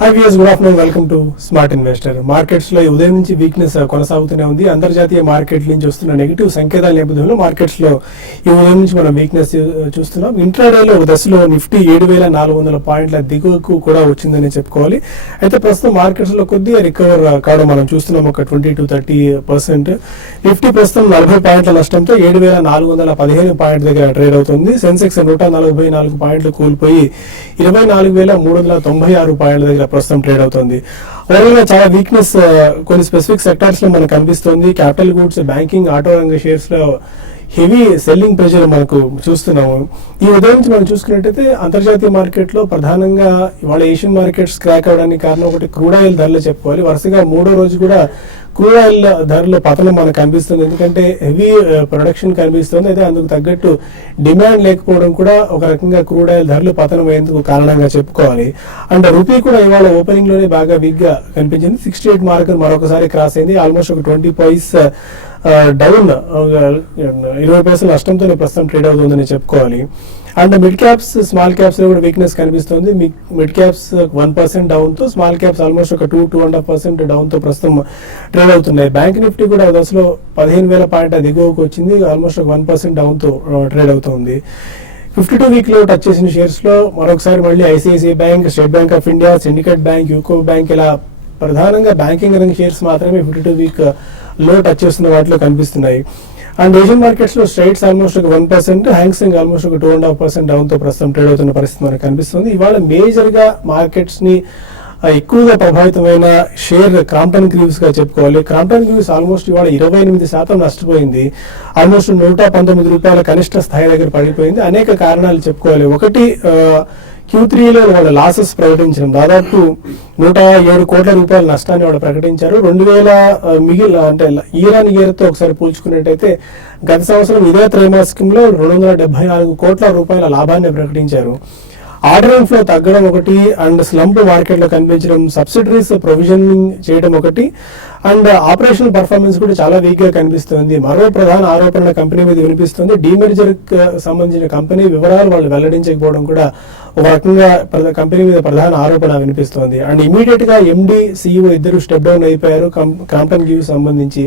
Hi viewers, good afternoon. Welcome to smart investor. Markets లో ఉదయం నుంచి వీక్నెస్ కొనసాగుతూనే ఉంది. అంతర్జాతీయ మార్కెట్ నుంచి వస్తున్న నెగిటివ్ సంకేతాల నేపథ్యంలో మార్కెట్స్ లో ఈ ఉదయం నుంచి మనం వీక్నెస్ చూస్తున్నాం. ఇంట్రాడేలో ఒక దశలో నిఫ్టీ 7,400 పాయింట్ల దిగువకు కూడా వచ్చిందని చెప్పుకోవాలి. అయితే ప్రస్తుతం మార్కెట్స్ లో కొద్దిగా రికవర్ కావడం మనం చూస్తున్నాం, ఒక 20 to 30%. నిఫ్టీ ప్రస్తుతం 40 పాయింట్ల నష్టంతో 7,415 పాయింట్ దగ్గర ట్రేడ్ అవుతుంది. సెన్సెక్స్ 144 పాయింట్లు కూలిపోయి 24,396 పాయింట్ల దగ్గర ప్రస్తుతం ట్రేడ్ అవుతుంది. ఓవరాల్ గా చాలా వీక్నెస్ కొన్ని స్పెసిఫిక్ సెక్టార్స్ లో మనకు కనిపిస్తుంది. క్యాపిటల్ గూడ్స్, బ్యాంకింగ్, ఆటో రంగ షేర్స్ లో హెవీ సెల్లింగ్ ప్రెషర్ మనకు చూస్తున్నాము. ఈ ఉదయం నుంచి మనం చూసుకున్నట్టయితే అంతర్జాతీయ మార్కెట్ లో ప్రధానంగా ఇవాళ ఏషియన్ మార్కెట్స్ క్రాక్ అవడానికి కారణం ఒకటి క్రూడ్ ఆయిల్ ధరలు చెప్పుకోవాలి. వరుసగా మూడో రోజు కూడా క్రూడ్ ఆయిల్ ధరల పతనం మనకు కనిపిస్తుంది. ఎందుకంటే హెవీ ప్రొడక్షన్ కనిపిస్తుంది. అయితే అందుకు తగ్గట్టు డిమాండ్ లేకపోవడం కూడా ఒక రకంగా క్రూడ్ ఆయిల్ ధరలు పతనం అయ్యేందుకు కారణంగా చెప్పుకోవాలి. అండ్ రూపీ కూడా ఇవాళ ఓపెనింగ్ లోనే బాగా వీక్ గా కనిపించింది. 68 మార్క్ మరొకసారి క్రాస్ అయింది. ఆల్మోస్ట్ ఒక 20 పైస్ డౌన్, 20 పైసల నష్టంతో ప్రస్తుతం ట్రేడ్ అవుతుందని చెప్పుకోవాలి. And mid caps, small caps లో కూడా వీక్నెస్ కనిపిస్తుంది. మిడ్ క్యాప్స్ 1% డౌన్ తో, స్మాల్ క్యాప్స్ ఆల్మోస్ట్ ఒక 2.5% డౌన్ తో ప్రస్తుతం ట్రేడ్ అవుతున్నాయి. బ్యాంక్ నిఫ్టీ కూడా దశలో 15,000 పాయింట్ దిగువకు వచ్చింది. ఆల్మోస్ట్ ఒక 1% డౌన్ తో ట్రేడ్ అవుతుంది. 52 వీక్ లో టచ్ చేసిన షేర్స్ లో మరొకసారి మళ్ళీ ICICI bank, state bank of India, syndicate bank, UCO bank, ఇలా ప్రధానంగా బ్యాంకింగ్ రంగ షేర్స్ మాత్రమే 52 వీక్ లో టచ్ చేస్తున్న వాటిలో కనిపిస్తున్నాయి. అండ్ ఏషియన్ మార్కెట్స్ లో స్ట్రైట్స్ ఆల్మోస్ట్ ఒక 1%, హ్యాంగ్సెంగ్ ఆల్మోస్ట్ ఒక 2.5% డౌన్ తో ప్రస్తుతం ట్రేడ్ అవుతున్న పరిస్థితి మనకు కనిపిస్తుంది. ఇవాళ మేజర్ గా మార్కెట్స్ ని ఎక్కువగా ప్రభావితమైన షేర్ క్రాంప్టన్ గ్రీవ్స్ గా చెప్పుకోవాలి. క్రాంప్టన్ గ్రీవ్స్ ఆల్మోస్ట్ ఇవాళ 28% నష్టపోయింది. ఆల్మోస్ట్ 119 రూపాయల కనిష్ట స్థాయి దగ్గర పడిపోయింది. అనేక కారణాలు చెప్పుకోవాలి. ఒకటి, Q3లో వాళ్ళ లాసెస్ ప్రకటించడం, దాదాపు 107 కోట్ల రూపాయల నష్టాన్ని వాళ్ళు ప్రకటించారు. 2000 అంటే ఇయర్ ఆన్ ఇయర్ తో ఒకసారి పోల్చుకున్నట్టయితే గత సంవత్సరం ఇదే త్రైమాసికంలో 274 కోట్ల రూపాయల లాభాన్ని ప్రకటించారు. ఆర్డర్ ఇన్ఫ్లో తగ్గడం ఒకటి, అండ్ స్లంప్ మార్కెట్ లో కనిపించడం, సబ్సిడరీస్ ప్రొవిజనింగ్ చేయడం ఒకటి, అండ్ ఆపరేషనల్ పర్ఫార్మెన్స్ కూడా చాలా వీక్ గా కనిపిస్తుంది. మరో ప్రధాన ఆరోపణ కంపెనీ మీద వినిపిస్తుంది. డీమెర్జర్ సంబంధించిన కంపెనీ వివరాలు వాళ్ళు వెల్లడించకపోవడం కూడా ఒక రకంగా కంపెనీ మీద ప్రధాన ఆరోపణ వినిపిస్తోంది. అండ్ ఇమీడియట్ గా ఎండి, సిఇఓ ఇద్దరు స్టెప్ డౌన్ అయిపోయారు క్రాంప్టన్ గ్రీవ్స్ సంబంధించి.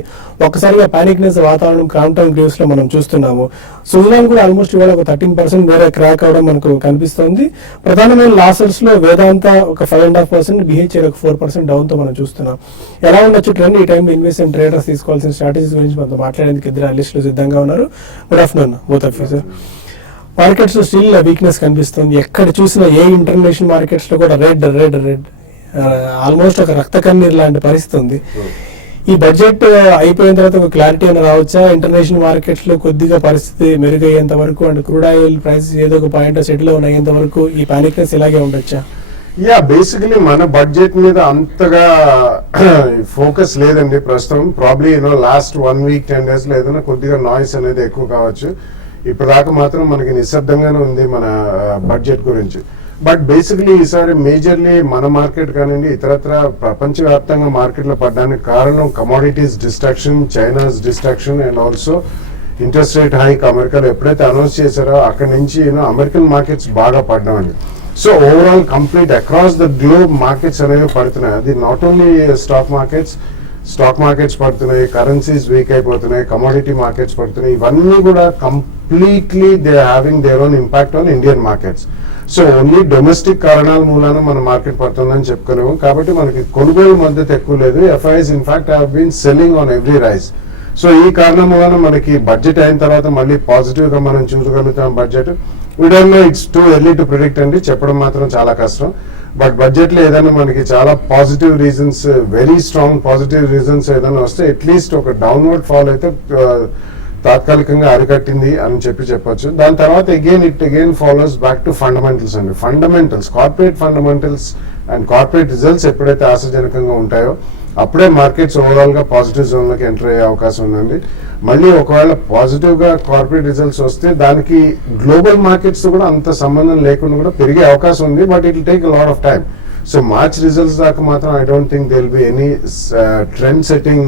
ఒక్కసారిగా పానిక్నెస్ వాతావరణం క్రాంప్టన్ గ్రీవ్స్ లో మనం చూస్తున్నాము. సుజలాన్ కూడా ఆల్మోస్ట్ ఇవాళ ఒక 13% వేరే క్రాక్ అవడం మనకు కనిపిస్తోంది. ప్రధానమైన లాసర్స్ లో వేదాంత ఒక 5.5%, బిహెచ్ఎల్ ఒక 4% డౌన్ తో మనం చూస్తున్నాం. ఎలా ఉండొచ్చు ట్రెండ్? ఈ టైంలో ఇన్వెస్ట్మెంట్ ట్రేడర్స్ తీసుకోవాల్సిన స్ట్రాటజీస్ గురించి మనతో మాట్లాడేందుకు ఇద్దరు అనలిస్టులు సిద్ధంగా ఉన్నారు. Good afternoon both of you sir. Markets లో స్టిల్ వీక్నెస్ కనిపిస్తుంది. ఎక్కడ చూసినా ఏ ఇంటర్నేషనల్ మార్కెట్స్ లో కూడా రెడ్ ఆల్మోస్ట్ ఒక రక్త కన్నీర్ లాంటి పరిస్థితి ఉంది. ఈ బడ్జెట్ అయిపోయిన తర్వాత ఒక క్లారిటీ అని రావచ్చా? ఇంటర్నేషనల్ మార్కెట్స్ లో కొద్దిగా పరిస్థితి మెరుగయ్యేంత వరకు, అండ్ క్రూడ్ ఆయిల్ ప్రైసెస్ ఏదో ఒక పాయింట్ సెటిల్ అయ్యేంత వరకు ఈ పానిక్నెస్ ఇలాగే ఉండొచ్చా? బేసికలీ మన బడ్జెట్ మీద అంతగా ఫోకస్ లేదండి ప్రస్తుతం. ప్రాబ్లీ లాస్ట్ 1 week 10 days లో ఏదైనా కొద్దిగా నాయిస్ అనేది ఎక్కువ కావచ్చు. ఇప్పటిదాకా మాత్రం మనకి నిశ్శబ్దంగానే ఉంది మన బడ్జెట్ గురించి. బట్ బేసికలీ ఈసారి మేజర్లీ మన మార్కెట్ కానివ్వండి, ఇతరత్ర ప్రపంచవ్యాప్తంగా మార్కెట్లో పడడానికి కారణం commodities destruction, China's destruction, and also interest rate hike అమెరికాలో ఎప్పుడైతే అనౌన్స్ చేశారో అక్కడి నుంచి అమెరికన్ మార్కెట్స్ బాగా పడ్డామండి. So overall complete across the globe markets అనేవి పడుతున్నాయి. అది నాట్ ఓన్లీ స్టాక్ మార్కెట్స్ పడుతున్నాయి, కరెన్సీస్ వీక్ అయిపోతున్నాయి, కమోడిటీ మార్కెట్స్ పడుతున్నాయి. ఇవన్నీ కూడా completely they having their own impact on Indian markets. So only domestic కారణాల మూలాన మన మార్కెట్ పడుతుందని చెప్పుకోలేము. కాబట్టి మనకి కొనుగోలు మద్దతు ఎక్కువ లేదు. FIs in fact have been selling on every rise. So ఈ కారణం మూలన మనకి బడ్జెట్ అయిన తర్వాత మళ్ళీ పాజిటివ్ గా మనం చూడగలుగుతాం budget. We don't know, it's too early to predict అండి, చెప్పడం మాత్రం చాలా కష్టం. బట్ బడ్జెట్ లో ఏదైనా మనకి చాలా positive reasons, very strong positive reasons ఏదైనా వస్తే అట్లీస్ట్ ఒక డౌన్వర్డ్ ఫాల్ అయితే తాత్కాలికంగా అరికట్టింది అని చెప్పొచ్చు. దాని తర్వాత again follows back to fundamentals అండి. Corporate fundamentals and corporate results ఎప్పుడైతే ఆశాజనకంగా ఉంటాయో అప్పుడే మార్కెట్స్ ఓవరాల్ గా పాజిటివ్ జోన్ లోకి ఎంటర్ అయ్యే అవకాశం ఉందండి. మళ్ళీ ఒకవేళ పాజిటివ్ గా కార్పొరేట్ రిజల్ట్స్ వస్తే దానికి గ్లోబల్ మార్కెట్స్ తో కూడా అంత సంబంధం లేకుండా కూడా పెరిగే అవకాశం ఉంది. But it will take lot of time. So March results దాకా మాత్రం I don't think they will be any trend setting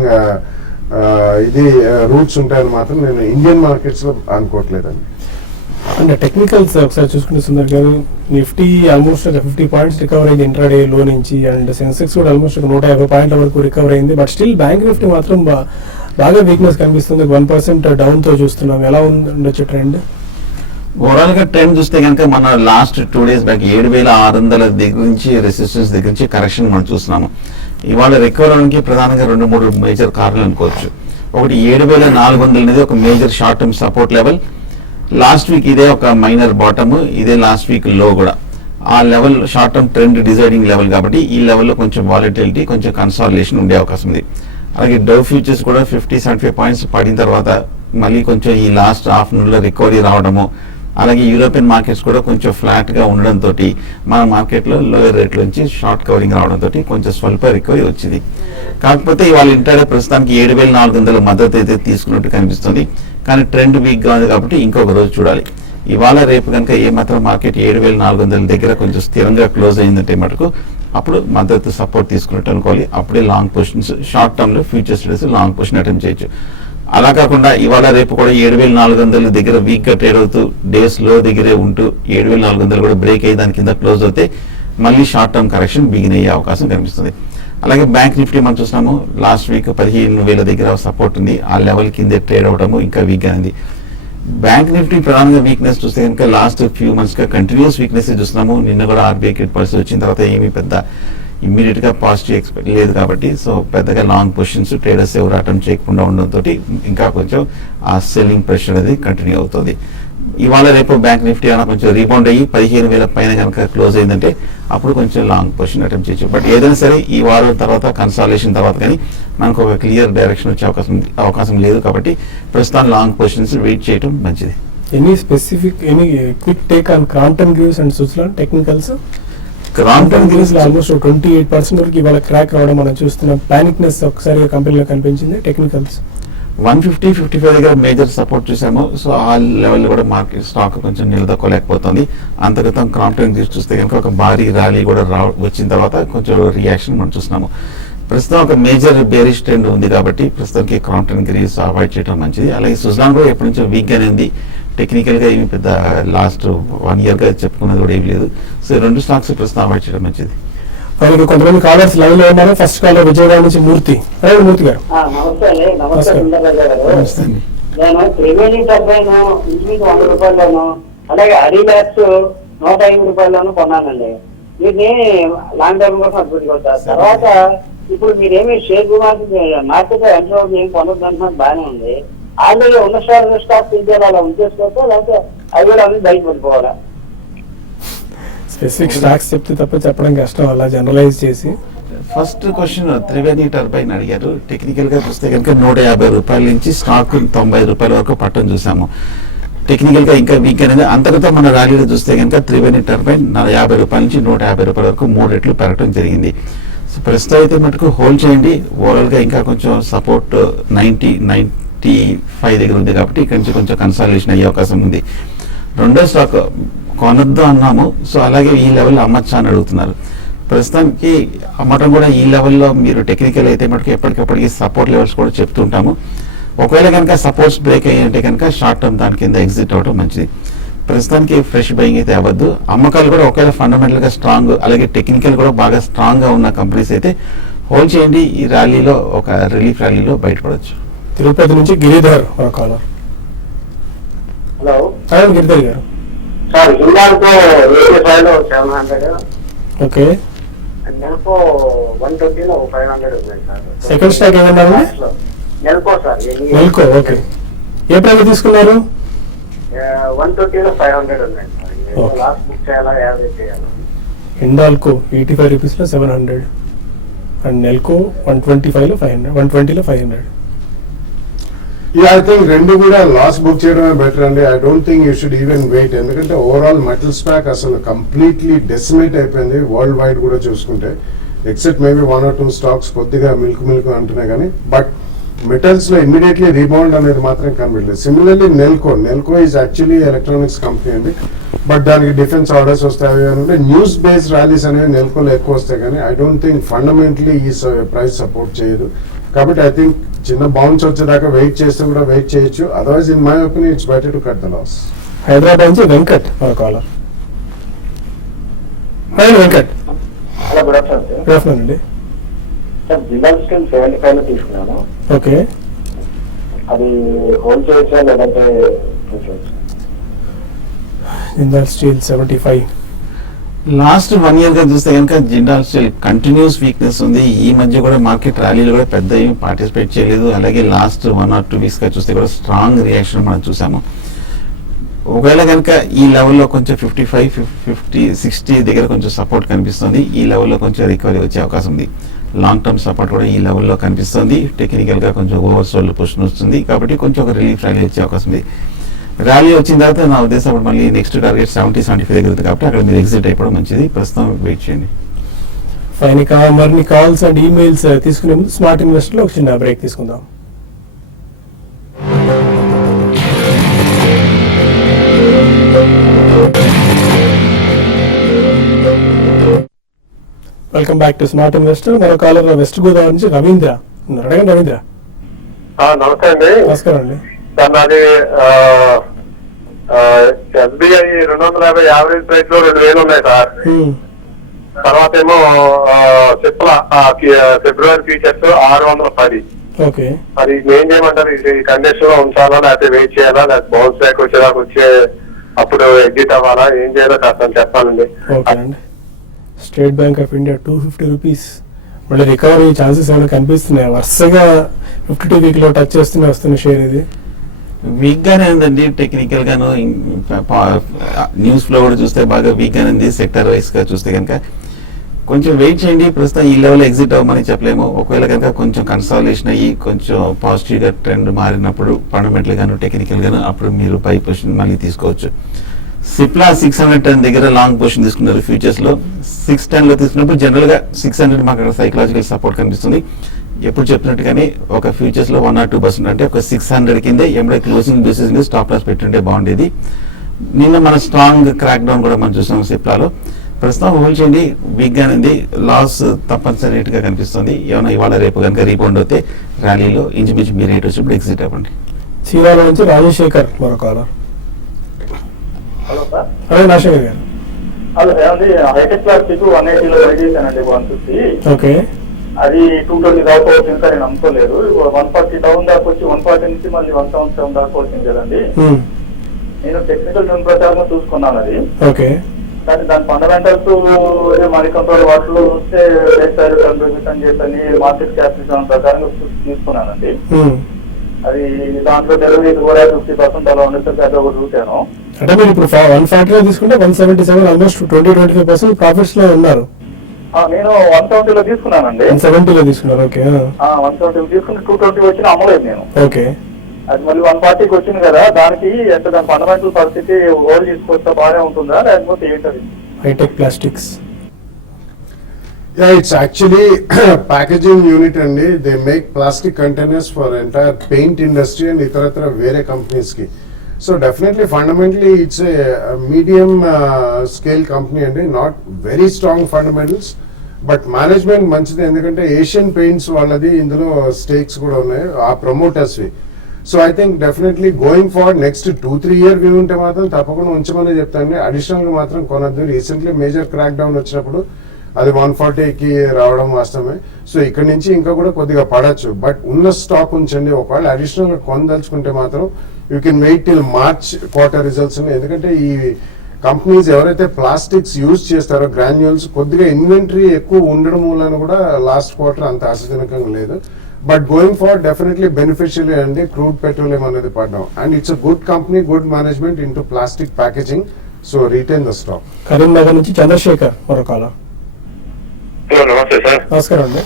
roots ఉంటాయని మాత్రం నేను ఇండియన్ మార్కెట్స్ లో అనుకోవట్లేదండి. అండ్ టెక్నికల్స్ ఒకసారి చూసుకుంటే సుందర్ గారు, నిఫ్టీ ఆల్మోస్ట్ ఒక 50 పాయింట్స్ రికవర్ అయింది ఇంట్రాడే లో నుంచి, అండ్ సెన్సెక్స్ కూడా ఆల్మోస్ట్ ఒక 150 పాయింట్ల వరకు రికవర్ అయింది. బట్ స్టిల్ బ్యాంక్ నిఫ్టీ మాత్రం బాగా వీక్నెస్ కనిపిస్తుంది, 1% డౌన్ తో చూస్తున్నాం. ఎలా ఉండొచ్చు ట్రెండ్? ఓవరాల్ గా ట్రెండ్ చూస్తే కనుక మన లాస్ట్ 2 days బ్యాక్ 7,600 దగ్గర నుంచి రెసిస్టెన్స్ దగ్గర నుంచి కరెక్షన్ మనం చూస్తున్నాము. ఇవాళ రికవర్ అవడానికి ప్రధానంగా 2-3 మేజర్ కారణాలు అనుకోవచ్చు. ఒకటి 7,400 అనేది ఒక major short term support level. Last week ఇదే ఒక మైనర్ బాటమ్, ఇదే లాస్ట్ వీక్ లో కూడా. ఆ level short term trend deciding level కాబట్టి ఈ లెవెల్లో కొంచెం వాలిటిలిటీ, కొంచెం కన్సాలిడేషన్ ఉండే అవకాశం ఉంది. అలాగే డౌ ఫ్యూచర్స్ కూడా 50-75 పాయింట్స్ పడిన తర్వాత మళ్ళీ కొంచెం ఈ లాస్ట్ హాఫ్ లో రికవరీ రావడము, అలాగే యూరోపియన్ మార్కెట్స్ కూడా కొంచెం ఫ్లాట్ గా ఉండడంతో మన మార్కెట్ లో లోయర్ రేట్ నుంచి షార్ట్ కవరింగ్ రావడంతో కొంచెం స్వల్ప రికవరీ వచ్చింది. కాకపోతే ఇవాళ ఇంటర్డే ప్రస్తుతానికి 7,400 మద్దతు అయితే తీసుకున్నట్టు కనిపిస్తుంది. కానీ ట్రెండ్ వీక్ గా ఉంది కాబట్టి ఇంకొక రోజు చూడాలి. ఇవాళ రేపు కనుక ఏమాత్రం మార్కెట్ 7,400 దగ్గర కొంచెం స్థిరంగా క్లోజ్ అయిందంటే మటుకు అప్పుడు మద్దతు సపోర్ట్ తీసుకున్నట్టు అనుకోవాలి. అప్పుడే లాంగ్ పొజిషన్స్ షార్ట్ టర్మ్ లో futures traders long position attempt చేయొచ్చు. అలా కాకుండా ఇవాళ రేపు కూడా 7,400 దగ్గర వీక్ గా ట్రేడ్ అవుతూ డేస్ లో దగ్గరే ఉంటూ 7,400 కూడా బ్రేక్ అయ్యి దాని కింద క్లోజ్ అవుతే మళ్ళీ షార్ట్ టర్మ్ కరెక్షన్ బిగిన్ అయ్యే అవకాశం కనిపిస్తుంది. అలాగే బ్యాంక్ నిఫ్టీ మనం చూస్తున్నాము, లాస్ట్ వీక్ 15,000 దగ్గర సపోర్ట్ ఉంది, ఆ లెవెల్ కిందే ట్రేడ్ అవడము ఇంకా వీక్ గా ఉంది. బ్యాంక్ నిఫ్టీ ప్రధానంగా వీక్నెస్ చూస్తే కనుక లాస్ట్ ఫ్యూ మంత్స్ గా కంటిన్యూస్ వీక్నెస్ చూస్తున్నాము. నిన్న కూడా ఆర్బీఐ కిట్ పరిస్థితి వచ్చిన తర్వాత ఏమీ పెద్ద ఇమ్మీడియట్ గా పాజిటివ్ ఎక్స్పెక్ట్ లేదు కాబట్టి సో పెద్దగా లాంగ్ పొజిషన్స్ ట్రేడర్స్ ఎవరు అటెంప్ట్ చేయకుండా ఉండడంతో ఇంకా కొంచెం ఆ సెల్లింగ్ ప్రెషర్ అనేది కంటిన్యూ అవుతుంది. ఇవాళ రేపు బ్యాంక్ నిఫ్టీ అయినా కొంచెం రీబౌండ్ అయ్యి 15,000 పైన కనుక క్లోజ్ అయిందంటే అప్పుడు కొంచెం లాంగ్ పొజిషన్ అటెంప్ట్ చేయొచ్చు. బట్ ఏదైనా సరే ఈ వారం తర్వాత కన్సాలేషన్ తర్వాత కానీ మనకు ఒక క్లియర్ డైరెక్షన్ వచ్చే అవకాశం లేదు కాబట్టి ప్రస్తుతం లాంగ్ పొజిషన్స్ వెయిట్ చేయడం మంచిది. Any quick take on Crompton Greaves and Switzerland technicals? Crompton Greaves లో ఆల్మోస్ట్ 28% వరకు ఇవాళ క్రాక్ రావడం మనం చూస్తున్నాం. పానిక్నెస్ ఒకసారి కంపెనీలో కనిపించింది. టెక్నికల్స్ 150-55 దగ్గర మేజర్ సపోర్ట్ చూసాము. సో ఆ లెవెల్ కూడా మార్కెట్ స్టాక్ కొంచెం నిలదొక్కలేకపోతుంది. అంతర్గతం క్రాంప్టన్ గ్రీవ్స్ చూస్తే కనుక ఒక భారీ ర్యాలీ కూడా వచ్చిన తర్వాత కొంచెం రియాక్షన్ మనం చూస్తున్నాము. ప్రస్తుతం ఒక మేజర్ బేరిష్ ట్రెండ్ ఉంది కాబట్టి ప్రస్తుతానికి క్రాంప్టన్ గ్రీవ్స్ అవాయిడ్ చేయడం మంచిది. అలాగే స్విట్జర్లాండ్ కూడా ఎప్పటి నుంచో వీక్ గానే ఉంది. టెక్నికల్ గా ఏమి పెద్ద లాస్ట్ 1 year గా చెప్పుకున్నది కూడా ఏమి లేదు. సో 2 స్టాక్స్ ప్రస్తుతం అవాయిడ్ చేయడం మంచిది. కొంతమంది కాలర్స్ లైవ్ లో ఉన్నారు. ఫస్ట్ కాలర్ విజయవాడ నుంచి మూర్తి. మూర్తి గారు నమస్తే అండి. నమస్తే సుందరరాజు గారు. నేను త్రివేణి టర్బైన్ ఇంచుమించు 100 రూపాయల్లోను, అలాగే అడిడాక్స్ 105 రూపాయల్లోను కొన్నానండి. వీటిని లాంగ్ టర్మ్ కోసం అడ్డుపెట్టుకుంటారు. తర్వాత ఇప్పుడు మీరేమి షేర్ మార్కెట్ ఎంటర్ ఏం కొనొద్దంటున్నారు, బాగానే ఉంది. ఆల్రెడీ ఉన్న స్టాక్ ఇండియాలో అలా ఉంచేసుకోవచ్చా, లేకపోతే అవి కూడా అన్ని బయట పడిపోవాలా? స్పెసిఫిక్ స్టాక్స్ చెప్తే తప్ప చెప్పడం కష్టం, అలా జనరలైజ్ చేసి. ఫస్ట్ క్వశ్చన్ త్రివేణి టర్బైన్ అడిగారు. టెక్నికల్ గా చూస్తే కనుక 150 రూపాయల నుంచి స్టాక్ 90 రూపాయల వరకు పట్టడం చూసాము. టెక్నికల్ గా ఇంకా వీక్ అనేది. అంతర్గత మన ర్యాలీలో చూస్తే కనుక త్రివేణి టర్బైన్ 50 రూపాయల నుంచి 150 రూపాయల వరకు 3 రెట్లు పెరగడం జరిగింది. సో ప్రస్తుతం అయితే మటుకు హోల్డ్ చేయండి. ఓవరాల్ గా ఇంకా కొంచెం సపోర్ట్ 90-95 దగ్గర ఉంది కాబట్టి ఇక్కడి నుంచి కొంచెం కన్సాలిడేషన్ అయ్యే అవకాశం ఉంది. రెండో స్టాక్ కొనొద్దు అన్నాము. సో అలాగే ఈ లెవెల్ అమ్మచ్చా అని అడుగుతున్నారు. ప్రస్తుతానికి అమ్మటం కూడా ఈ లెవెల్లో మీరు టెక్నికల్ అయితే మటుకు ఎప్పటికప్పటికి సపోర్ట్ లెవెల్స్ కూడా చెప్తుంటాము. ఒకవేళ కనుక సపోర్ట్స్ బ్రేక్ అయ్యంటే కనుక షార్ట్ టర్మ్ దాని కింద ఎగ్జిట్ అవడం మంచిది. ప్రస్తుతానికి ఫ్రెష్ బయింగ్ అయితే అవ్వద్దు. అమ్మకాలు కూడా ఒకవేళ ఫండమెంటల్ గా స్ట్రాంగ్, అలాగే టెక్నికల్ కూడా బాగా స్ట్రాంగ్ గా ఉన్న కంపెనీస్ అయితే హోల్డ్ చేయండి. ఈ ర్యాలీలో ఒక రిలీఫ్ ర్యాలీలో బయటపడవచ్చు. తిరుపతి నుంచి గిరిధర్ కాలర్. హలో గిరిధర్ గారు. సార్, హిందాల్కో 700, ఓకే, నెల్కో 120లో 500 ఉన్నాయి సార్. సెకండ్ స్టాక్ ఏమన్నారు? నెల్కో సార్. నెల్కో, ఓకే. ఏ ప్రైస్ తీసుకున్నారు? 120లో 500 ఉన్నాయి సార్. Okay. లాస్ట్ బుక్ చేయాలా, యావరేజ్ చేయాలా? హిండాల్కో 85 రూపీస్ లో 700 అండ్ నెల్కో 125లో 500, 120లో 500. ఐ థింక్ రెండు కూడా లాస్ బుక్ చేయడమే బెటర్ అండి. I don't think you should even wait. ఎందుకంటే ఓవరాల్ మెటల్ స్టాక్ అసలు కంప్లీట్లీ డెసిమేట్ అయిపోయింది వరల్డ్ వైడ్ కూడా చూసుకుంటే. ఎక్సెప్ట్ మేబీ 1 or 2 స్టాక్స్ కొద్దిగా మిల్క్ అంటున్నాయి కానీ, బట్ మెటల్స్ లో ఇమ్మీడియట్లీ రీబౌండ్ అనేది మాత్రం కనిపించలేదు. Similarly Nelco is actually electronics company అండి. బట్ దానికి డిఫెన్స్ ఆర్డర్స్ వస్తాయి అంటే న్యూస్ బేస్డ్ ర్యాలీస్ అనేవి నెల్కోలో ఎక్కువ వస్తాయి కానీ ఐ డోంట్ థింక్ ఫండమెంటలీ ఈ ప్రైస్ సపోర్ట్ చేయదు. కాబట్టి ఐ థింక్ చిన్న బౌన్స్ వచ్చేదాకా వెయిట్ చేస్తే కూడా వెయిట్ చేయొచ్చు. Otherwise in my opinion it's better to cut the loss. Hyderabad నుంచి వెంకట్ మన caller. Venkat, hello, good afternoon sir. Good afternoon అండి. సార్ జిందాల్ స్టీల్ 75 లో తీసుకున్నాను. ఓకే, అది హోల్డ్ చేయొచ్చా లేదంటే జిందాల్ స్టీల్ 75. లాస్ట్ 1 year గా చూస్తే కనుక జిందాల్ స్టీల్ కంటిన్యూస్ వీక్నెస్ ఉంది. ఈ మధ్య కూడా మార్కెట్ ర్యాలీలో కూడా పెద్ద ఏమి పార్టిసిపేట్ చేయలేదు. అలాగే లాస్ట్ 1 or 2 weeks గా చూస్తే కూడా స్ట్రాంగ్ రియాక్షన్ మనం చూసాము. ఒకవేళ కనుక ఈ లెవెల్లో కొంచెం 55, 50, 60 దగ్గర కొంచెం సపోర్ట్ కనిపిస్తుంది. ఈ లెవెల్లో కొంచెం రికవరీ వచ్చే అవకాశం ఉంది. లాంగ్ టర్మ్ సపోర్ట్ కూడా ఈ లెవెల్లో కనిపిస్తుంది. టెక్నికల్ గా కొంచెం ఓవర్ సోల్డ్ పొజిషన్ వస్తుంది కాబట్టి కొంచెం ఒక రిలీఫ్ ర్యాలీ వచ్చే అవకాశం ఉంది. ర్యాలీ వచ్చిన తర్వాత నా ఉద్దేశం అప్పుడు మళ్ళీ నెక్స్ట్ టార్గెట్ 70-75 దగ్గర ఉంది కాబట్టి అక్కడ మీరు ఎగ్జిట్ అయిపోవడం మంచిది. ప్రస్తుతం వెయిట్ చేయండి. ఫైన్. ఇక మరిన్ని కాల్స్ అండ్ ఈమెయిల్స్ తీసుకునే ముందు స్మార్ట్ ఇన్వెస్టర్ లో ఒక చిన్న బ్రేక్ తీసుకుందాం. Welcome back to smart investor. మరో కాలర్ వెస్ట్ గోదావరి నుంచి రవీంద్ర. అడగండి రవీంద్ర. నమస్తే అండి. నమస్కారం అండి. సార్ నాది ఎస్బీఐ 250 యావరేజ్ ప్రైస్ లో 2000 ఉన్నాయి సార్. తర్వాత ఏమో సిప్లా ఫిబ్రవరి ఫీచర్స్ 610. ఓకే, అది ఏం చేయమంటారు? ఈ కండిషన్ లో ఉంచాలా లేకపోతే వెయిట్ చేయాలా లేకపోతే బౌన్స్ బ్యాక్ వచ్చేదాకా వచ్చే అప్పుడు ఎగ్జిట్ అవ్వాలా? ఏం చేయాలో కాస్త చెప్పాలండి. ఓకే అండి. State bank of India 250 rupees. మళ్ళీ రికవరీ ఛాన్సెస్ ఏమైనా కనిపిస్తున్నాయి? వరుసగా 52 వీక్ లో టచ్ చేస్తూనే వస్తున్న షేర్ ఇది. వీక్ గానే ఉందండి. టెక్నికల్ గాను న్యూస్ ఫ్లో కూడా చూస్తే బాగా వీక్ గానే ఉంది. సెక్టర్ వైస్ గా చూస్తే కనుక కొంచెం వెయిట్ చేయండి. ప్రస్తుతం ఈ లెవెల్ ఎగ్జిట్ అవ్వమని చెప్పలేము. ఒకవేళ కనుక కొంచెం కన్సాలిడేషన్ అయ్యి కొంచెం పాజిటివ్ గా ట్రెండ్ మారినప్పుడు ఫండమెంటల్ గాను టెక్నికల్ గాను అప్పుడు మీరు బై పొజిషన్ మళ్ళీ తీసుకోవచ్చు. సిప్లా 610 దగ్గర లాంగ్ పొజిషన్ తీసుకున్నారు. ఫ్యూచర్స్ లో 610 లో తీసుకున్నప్పుడు జనరల్ గా 600 మాకు అక్కడ సైకలాజికల్ సపోర్ట్ కనిపిస్తుంది. ఎప్పుడు చెప్తున్నట్టుగానే ఒక ఫ్యూచర్స్ లో 1 or 2% అంటే ఒక 600 కిందే ఎప్పుడైతే క్లోజింగ్ బేసిస్ మీద స్టాప్ లాస్ పెట్టుంటే బాగుండేది. నిన్న మన స్ట్రాంగ్ క్రాక్ డౌన్ కూడా మనం చూసాం సిప్లాలో. ప్రస్తుతం హోల్డ్ చేయండి. వీక్ గానే ఉంది. లాస్ తప్పనిసరి గా కనిపిస్తుంది. ఏమైనా ఇవాళ రేపు కనుక రీబౌండ్ అవుతే ర్యాలీలో ఇంచుమించు మీ రేట్ వచ్చినప్పుడు ఎగ్జిట్ అవ్వండి. చీరాల నుంచి రాజశేఖర్ మరో కాలర్. Hello sir. అదే రాజశేఖర్ గారు. హలో ఏమండి? హైటెక్ ప్లాస్టిక్ 180 లో బై చేశానండి 150. ఓకే, అది 220 దాకా వచ్చింది సార్. నేను నమ్ముకోలేదు. 140 డౌన్ దాకా వచ్చి 140 నుంచి మళ్ళీ 177 దాకా వచ్చింది కదండి. నేను టెక్నికల్ టర్మ్ ప్రకారం చూసుకున్నాను అది. ఓకే, కానీ దాని ఫండమెంటల్స్ మనీ కంట్రోల్ వాటిలో వస్తే కంట్రిబ్యూషన్ చేసని మార్కెట్ క్యాపిటల్ ప్రకారంగా తీసుకున్నానండి. అది దాంట్లో డెలివరీ కూడా 50% అలా ఉండేసరికి అది ఒకటి చూశాను. అంటే మీరు ఇప్పుడు 140 లో తీసుకుంటే 177 ఆల్మోస్ట్ 20-25% ప్రాఫిట్స్ లో ఉన్నారు. నేను 170 లో తీసుకున్నానండి. 170 లో తీసుకున్నారు. ఓకే, 170 తీసుకుని 220 వచ్చిన అమ్మలేదు నేను. ఓకే, అది మళ్ళీ 140కి వచ్చింది కదా. దానికి ఎంత దాని ఫండమెంటల్ పరిస్థితి హోల్డ్ తీసుకొస్తే బాగానే ఉంటుందా లేకపోతే ఏంటది? Hitech Plastics. Yeah, it's actually packaging unit and they make plastic containers for entire paint industry and itaratra vere companies ki. So definitely fundamentally it's a medium scale company and not very strong fundamentals, but management manchidi endukante Asian Paints valladi indulo stakes kuda unnayi aa promoters vi. So I think definitely going forward next 2-3 year view unte matram tappakunda unchmane cheptanu. Additional ga matram konaddu. Recently major crack down vachinappudu అది 140కి రావడం వాస్తవమే. So ఇక్కడ నుంచి ఇంకా కూడా కొద్దిగా పడచ్చు. But ఉన్న stock ఉంచండి. ఒకవేళ అడిషనల్ గా కొనదలుచుకుంటే మాత్రం you can wait till March quarter results. ఎందుకంటే ఈ కంపెనీస్ ఎవరైతే ప్లాస్టిక్స్ యూజ్ చేస్తారో గ్రాన్యూల్స్ కొద్దిగా ఇన్వెంటరీ ఎక్కువ ఉండడం వలన కూడా లాస్ట్ క్వార్టర్ అంత ఆశాజనకంగా లేదు. But going far definitely beneficial అండి క్రూడ్ పెట్రోలియం అనేది పడడం. And it's a good company, good management into plastic packaging. So retain the stock. Karimnagar నుంచి చంద్రశేఖర్ మరో కాలర్. హలో, నమస్తే సార్. నమస్కారం అండి.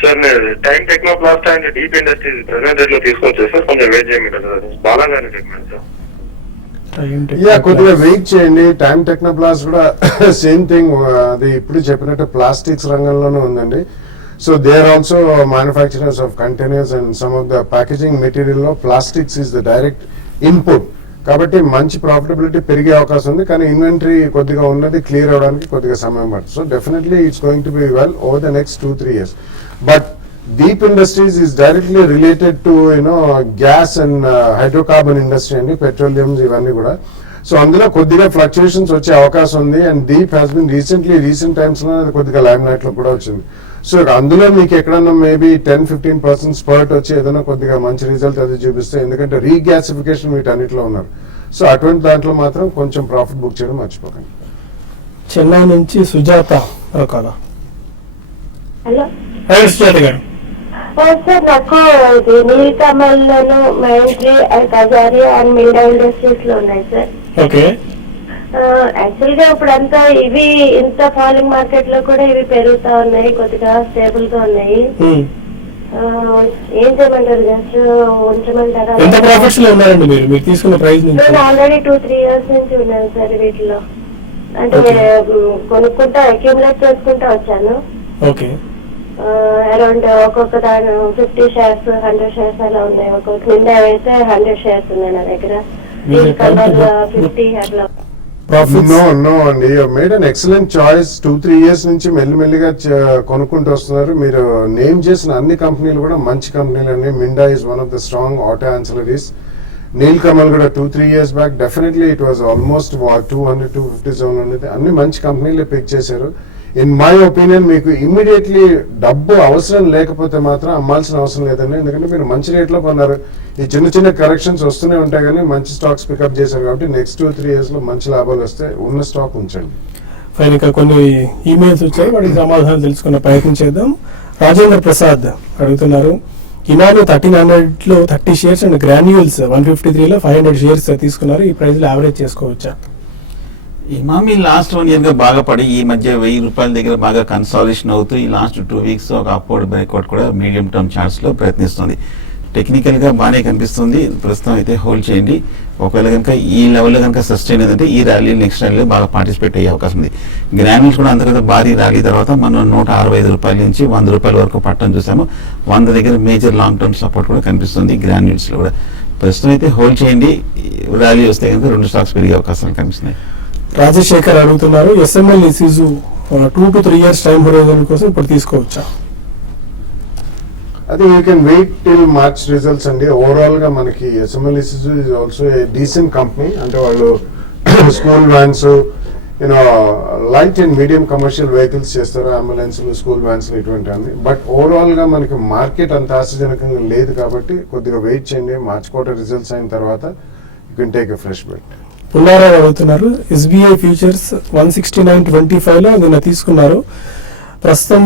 సార్ నేను Time Technoplast and Deep Industries present rate లో తీసుకొచ్చా సార్. కొంచెం వెయిట్ చేయమంటారు సార్. బాలంగానే ట్రీట్మెంట్ సార్. కొద్దిగా వెయిట్ చేయండి. టైమ్ టెక్నోప్లాస్ట్ కూడా సేమ్ థింగ్. అది ఇప్పుడు చెప్పినట్టు ప్లాస్టిక్స్ రంగంలోనే ఉందండి. So they are also manufacturers of containers and some of the packaging material లో plastics is the direct input. కాబట్టి మంచి ప్రాఫిటబిలిటీ పెరిగే అవకాశం ఉంది. కానీ ఇన్వెంటరీ కొద్దిగా ఉన్నది క్లియర్ అవడానికి కొద్దిగా సమయం పడుతుంది. So definitely it's going to be well over the next 2-3 years. But Deep Industries is directly related to gas and hydrocarbon industry and petroleums ఇవన్నీ కూడా. సో అందులో కొద్దిగా ఫ్లక్చుయేషన్స్ వచ్చే అవకాశం ఉంది. And deep has been recent times లో అది కొద్దిగా లైమ్లైట్ లో కూడా వచ్చింది. సో అందులో మీకు ఎక్కడన్నా మేబీ 10-15% స్పర్ట్ వచ్చి ఏదైనా కొద్దిగా మంచి రిజల్ట్ అది చూపిస్తే, ఎందుకంటే రీగ్యాసిఫికేషన్ వీటన్నిటిలో ఉన్నారు. సో అటువంటి దాంట్లో మాత్రం కొంచెం ప్రాఫిట్ బుక్ చేయడం మర్చిపోకండి. చెన్నై నుంచి సుజాత రకాల. హలో సుజాత గారు, సార్, నాకు ఇది నీలకమల్లోను మైంట్రీ కజారియా అండ్ మిండా ఇండస్ట్రీస్ లో ఉన్నాయి సార్. ఓకే. యాక్చువల్ గా ఇప్పుడంతా ఇవి ఇంత ఫాలింగ్ మార్కెట్ లో కూడా ఇవి పెరుగుతా ఉన్నాయి, కొద్దిగా స్టేబుల్ గా ఉన్నాయి. ఏం చేయమంటారు? జస్ట్ ఉంచమంటారా? ఎంత ప్రాఫిట్స్ లో ఉన్నారండి మీరు? మీరు తీసుకున్న ప్రైస్ నుంచి? నేను ఆల్రెడీ 2-3 years నుంచి ఉన్నాను సార్ వీటిలో. అంటే కొనుక్కుంటా అక్యూములేట్ చేసుకుంటా వచ్చాను. ఓకే. అరౌండ్ ఒక్కొక్క దాని 50 shares 100 shares అలా ఉన్నాయి. ఒక్కొక్క నిండా అయితే 100 shares ఉన్నాయి నా దగ్గర. 50 అట్లా. నో అండి, you made an excellent choice. 2-3 years నుంచి మెల్లిమెల్లిగా కొనుక్కుంటూ వస్తున్నారు. మీరు నేమ్ చేసిన అన్ని కంపెనీలు కూడా మంచి కంపెనీలు అండి. Minda is one of the strong auto ancillaries. Nilkamal కూడా 2-3 years back definitely it was almost 200-250 zone అనేది. అన్ని మంచి కంపెనీలే పిక్ చేశారు. ఇన్ మై ఒపీనియన్ మీకు ఇమ్మీడియట్లీ డబ్బు అవసరం లేకపోతే మాత్రం అమ్మాల్సిన అవసరం లేదండి. ఎందుకంటే మీరు మంచి రేట్లో కొన్నారు. ఈ చిన్న కరెక్షన్స్ వస్తూనే ఉంటాయి, కానీ మంచి స్టాక్స్ పికప్ చేశారు కాబట్టి నెక్స్ట్ 2-3 years లో మంచి లాభాలు వస్తే ఉన్న స్టాక్ ఉంచండి. ఫైన్. ఇంకా కొన్ని ఈమెయిల్స్ వచ్చాయి, వాటికి సమాధానం తెలుసుకునే ప్రయత్నం చేద్దాం. రాజేంద్ర ప్రసాద్ అడుగుతున్నారు, ఇమామి 1300 లో 30 shares అండ్ గ్రాన్యూల్స్ 153 లో 500 shares తీసుకున్నారు. ఈ ప్రైస్ లో యావరేజ్ చేసుకోవచ్చా? ఇమామి లాస్ట్ 1 year గా బాగా పడి ఈ మధ్య 1000 రూపాయల దగ్గర బాగా కన్సాలిడేషన్ అవుతూ ఈ లాస్ట్ 2 weeks ఒక అప్వర్డ్ బ్రేక్అవుట్ కూడా మీడియం టర్మ్ చార్ట్స్ లో ప్రయత్నిస్తుంది. టెక్నికల్ గా బాగానే కనిపిస్తుంది. ప్రస్తుతం అయితే హోల్డ్ చేయండి. ఒకవేళ కనుక ఈ లెవెల్లో కనుక సస్టైన్ అయిందంటే ఈ ర్యాలీ నెక్స్ట్ ర్యాలీలో బాగా పార్టిసిపేట్ అయ్యే అవకాశం ఉంది. గ్రాన్యూల్స్ కూడా అంతకంటే భారీ ర్యాలీ తర్వాత మనం 165 రూపాయల నుంచి 100 రూపాయల వరకు పట్టడం చూసాము. 100 దగ్గర మేజర్ లాంగ్ టర్మ్ సపోర్ట్ కూడా కనిపిస్తుంది గ్రాన్యూల్స్ లో కూడా. ప్రస్తుతం అయితే హోల్డ్ చేయండి. ర్యాలీ వస్తే కనుక 2 స్టాక్స్ పెరిగే అవకాశాలు కనిపిస్తున్నాయి. రాజశేఖర్ అడుగుతున్నారు, SML issues 2-3 years time horizon కోసం ఇప్పుడు తీసుకోవచ్చా? అది you can wait till March results అండి. ఓవరాల్ గా మనకి SML issues is also a decent company. అంటే వాళ్ళు school vans, light and medium commercial vehicles చేస్తారు, అంబులెన్స్లు, స్కూల్ వ్యాన్స్లు ఇటువంటివన్నీ. బట్ ఓవరాల్ గా మనకి మార్కెట్ అంత ఆశాజనకంగా లేదు కాబట్టి కొద్దిగా వెయిట్ చేయండి. మార్చ్ క్వార్టర్ రిజల్ట్స్ అయిన తర్వాత you can take a fresh bet. Pullarao అడుగుతున్నారు, ఎస్బీఐ ఫ్యూచర్స్ 169.25 లో నిన్న తీసుకున్నారు. ప్రస్తుతం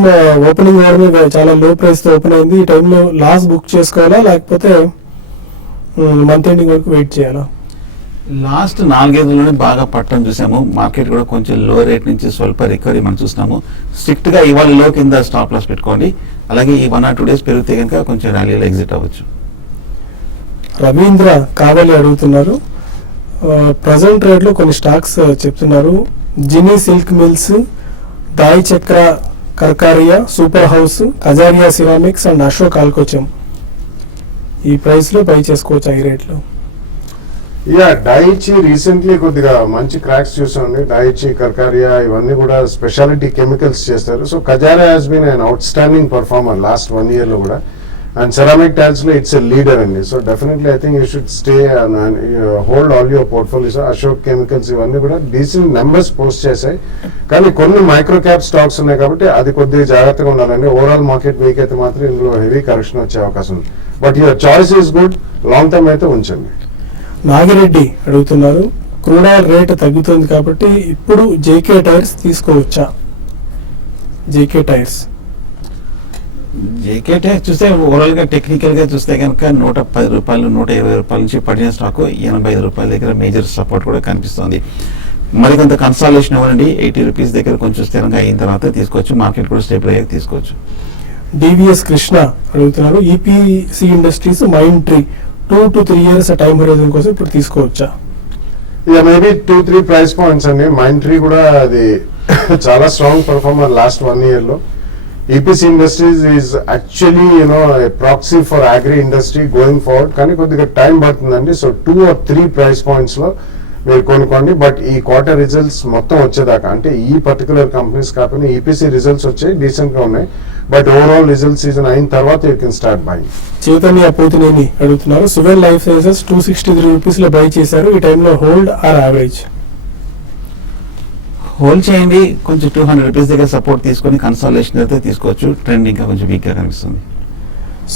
ఓపెనింగ్ అవడమే చాలా లో ప్రైస్ తో ఓపెన్ అయింది. ఈ టైంలో లాస్ బుక్ చేసుకోవాలా లేకపోతే మంత్ ఎండింగ్ వరకు వెయిట్ చేయాలా? లాస్ట్ 4 రోజుల్లోనే బాగా పట్టడం చూసాము. మార్కెట్ కూడా కొంచెం లో రేట్ నుంచి స్వల్ప రికవరీ మనం చూస్తున్నాము. స్ట్రిక్ట్ గా ఇవాళ లో కింద స్టాప్ లాస్ పెట్టుకోండి. అలాగే ఈ 1 or 2 days పెరిగితే కనుక కొంచెం ర్యాలీలో ఎగ్జిట్ అవ్వచ్చు. రవీంద్ర కావాలి అడుగుతున్నారు, ప్రజెంట్ రేట్ లో కొన్ని స్టాక్స్ చెప్తున్నారు. జినీ సిల్క్ మిల్స్, దాయి చక్ర Karkaria, Super House, Kajaria Ceramics and Ashok Alcochem ఈ ప్రైస్ లో బై చేసుకోవచ్చు ఈ రేట్ లో? డైచి రీసెంట్లీ కొద్దిగా మంచి క్రాక్స్ చూసామండి. డైచి, కర్కారియా ఇవన్నీ కూడా స్పెషాలిటీ కెమికల్స్ చేస్తారు. So Kajaria has been an outstanding performer last 1 year లో కూడా. అండ్ సెరామిక్ టైల్స్ లో ఇట్స్ ఎ లీడర్ అండి. So definitely I think you should stay hold all your portfolios. Ashok chemicals ఇవన్నీ కూడా డీసెంట్ నెంబర్స్ పోస్ట్ చేశాయి, కానీ కొన్ని మైక్రో క్యాప్ స్టాక్స్ ఉన్నాయి కాబట్టి అది కొద్దిగా జాగ్రత్తగా ఉండాలండి. ఓవరాల్ మార్కెట్ వీక్ అయితే మాత్రం ఇందులో హెవీ కరెక్షన్ వచ్చే అవకాశం ఉంది. But your choice is good. Long term అయితే ఉంచండి. నాగిరెడ్డి అడుగుతున్నారు, క్రూడ్ ఆయిల్ రేట్ తగ్గుతుంది కాబట్టి ఇప్పుడు జేకే టైర్స్ తీసుకోవచ్చా? జేకే టైర్స్ చూస్తే ఓవరాల్ గా టెక్నికల్ గా చూస్తే కనుక 110 రూపాయలు 120 రూపాయల నుంచి పడిన స్టాక్ 85 రూపాయల దగ్గర మేజర్ సపోర్ట్ కూడా కనిపిస్తుంది. మరికొంత కన్సాలేషన్ ఇవ్వండి. 80 రూపీస్ దగ్గర కొంచెం స్థిరంగా అయిన తర్వాత తీసుకోవచ్చు. మార్కెట్ కూడా స్టేబుల్ అయ్యాక తీసుకోవచ్చు. డివిఎస్ కృష్ణ అడుగుతున్నారు, EPC industries mind tree 2 to 3 years time horizon కోసం ఇప్పుడు తీసుకోవచ్చా? మేబీ 2-3 ప్రైస్ పాయింట్స్ అండి. మైండ్ ట్రీ కూడా అది చాలా స్ట్రాంగ్ పర్ఫార్మర్ లాస్ట్ 1 year లో. EPC Industries is actually a proxy for agri industry going forward, కానీ కొద్దిగా టైం పడుతుందండి. సో 2 or 3 ప్రైస్ పాయింట్స్ లో మీరు కొనుక్కోండి. బట్ ఈ క్వార్టర్ రిజల్ట్స్ మొత్తం వచ్చేదాకా, అంటే ఈ పర్టికులర్ కంపెనీస్ కాకుండా ఈపీసీ రిజల్ట్స్ వచ్చాయి, డీసెంట్ గా ఉన్నాయి. బట్ ఓవరాల్ రిజల్ట్ సీజన్ అయిన తర్వాత you can start buying. Chaitanya Pothineni అడుగుతున్నారు, సువెన్ లైఫ్ సైన్సెస్ 263 రూపీస్ లో బై చేశారు, ఈ టైంలో హోల్డ్ ఆర్ యావరేజ్? హోల్డ్ చేయండి, కొంచెం 200 రూపీస్ దగ్గర సపోర్ట్ తీసుకొని కన్సాలేషన్ అయితే తీసుకోవచ్చు. ట్రెండ్ ఇంకా కొంచెం వీక్ గా కనిపిస్తుంది.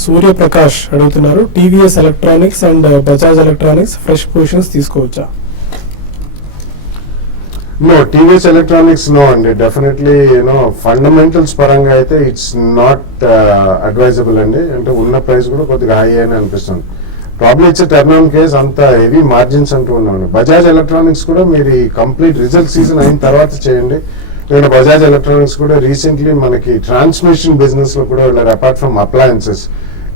సూర్యప్రకాష్ అడుగుతున్నారు, TVS electronics and Bajaj electronics fresh positions తీసుకోవచ్చా? నో, టీవీఎస్ ఎలక్ట్రానిక్స్ నో అండి, డెఫినెట్లీ ఫండమెంటల్స్ పరంగా అయితే ఇట్స్ నాట్ అడ్వైజబుల్ అండి. అంటే ఉన్న ప్రైస్ కూడా కొద్దిగా హై అని అనిపిస్తుంది. Probably it's turn on case, అంత హెవీ మార్జిన్స్ అంటూ ఉన్నాను. బజాజ్ ఎలక్ట్రానిక్స్ కూడా మీరు ఈ కంప్లీట్ రిజల్ట్ సీజన్ అయిన తర్వాత చేయండి. నేను బజాజ్ ఎలక్ట్రానిక్స్ కూడా రీసెంట్లీ మనకి ట్రాన్స్మిషన్ బిజినెస్ లో కూడా వెళ్ళారు, అపార్ట్ ఫ్రమ్ అప్లయన్సెస్.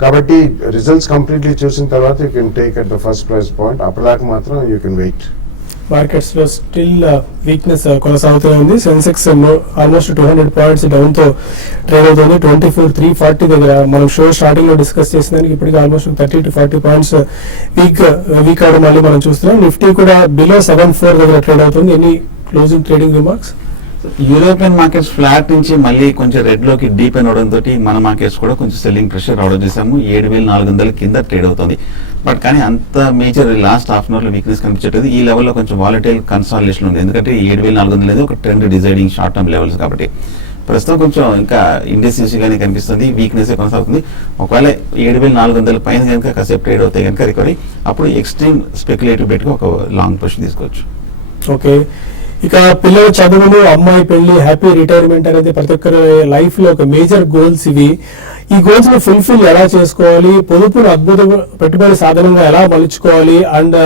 కాబట్టి రిజల్ట్స్ కంప్లీట్లీ చూసిన తర్వాత you can take at the first price point. అప్పటిదాకా మాత్రం యూ కెన్ వెయిట్. మార్కెట్స్ లో స్టిల్ వీక్నెస్ కొనసాగుతూనే ఉంది. సెన్సెక్స్ ఆల్మోస్ట్ 200 పాయింట్స్ డౌన్ తో ట్రేడ్ అవుతుంది. 24,340 దగ్గర మనం షో స్టార్టింగ్ లో డిస్కస్ చేసిన దానికి ఇప్పటికి ఆల్మోస్ట్ 30 to 40 పాయింట్స్ వీక్ అవడం మళ్ళీ మనం చూస్తున్నాం. నిఫ్టీ కూడా బిలో 74 దగ్గర ట్రేడ్ అవుతుంది. Any closing trading remarks? European markets flat నుంచి మళ్ళీ కొంచెం రెడ్ లోకి డీప్ అయిన అవడంతో మన మార్కెట్స్ కూడా కొంచెం సెల్లింగ్ ప్రెషర్ రావడం చేసాము. 7,400 కింద ట్రేడ్ అవుతుంది. బట్ కానీ అంత major last half an hour లో వీక్నెస్ కనిపించట్లేదు. ఈ లెవెల్లో కొంచెం వాలటైల్ కన్సాలిడేషన్ ఉంది, ఎందుకంటే 7,400 అనేది ఒక trend deciding short term levels. కాబట్టి ప్రస్తుతం కొంచెం ఇంకా ఇండెక్స్ గానే కనిపిస్తుంది, వీక్నెస్ కొనసాగుతుంది. ఒకవేళ 7,400 పైన కనుక కాసేపు ట్రేడ్ అవుతాయి కనుక రికవరీ, అప్పుడు ఎక్స్ట్రీమ్ స్పెక్యులేటివ్ బెట్ గా ఒక లాంగ్ పొజిషన్ తీసుకోవచ్చు. ఓకే, ఇక పిల్లల చదువులు, అమ్మాయి పెళ్లి, హ్యాపీ రిటైర్మెంట్ అనేది ప్రతి ఒక్కరి లైఫ్ లో ఒక మేజర్ గోల్స్ ఇవి. ఈ గోల్స్ ని ఫుల్ఫిల్ ఎలా చేసుకోవాలి, పొదుపును అద్భుత పెట్టుబడి సాధనంగా ఎలా మలుచుకోవాలి, అండ్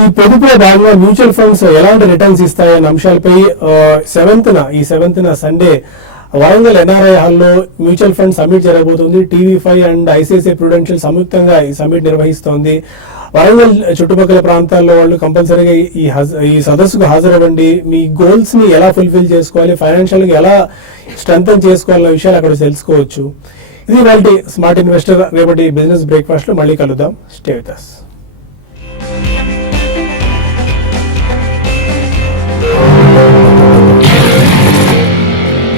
ఈ పొదుపులో భాగంగా మ్యూచువల్ ఫండ్స్ ఎలాంటి రిటర్న్స్ ఇస్తాయి అనే అంశాలపై ఈ 7th సండే వరంగల్ ఎన్ఆర్ఐ హాల్లో మ్యూచువల్ ఫండ్ సమ్మిట్ జరగబోతుంది. టీవీ5 అండ్ ఐసిఐసిఐ ప్రుడెన్షియల్ సంయుక్తంగా ఈ సమ్మిట్ నిర్వహిస్తోంది. వరంగల్ చుట్టుపక్కల ప్రాంతాల్లో వాళ్ళు కంపల్సరీగా ఈ సదస్సుకు హాజరవ్వండి. మీ గోల్స్ ని ఎలా ఫుల్ఫిల్ చేసుకోవాలి, ఫైనాన్షియల్ గా ఎలా స్ట్రెంథన్ చేసుకోవాలన్న విషయాలు అక్కడ తెలుసుకోవచ్చు. ఇది వాళ్ళ స్మార్ట్ ఇన్వెస్టర్. రేపటి బిజినెస్ బ్రేక్ఫాస్ట్ లో మళ్ళీ కలుద్దాం. Stay with us.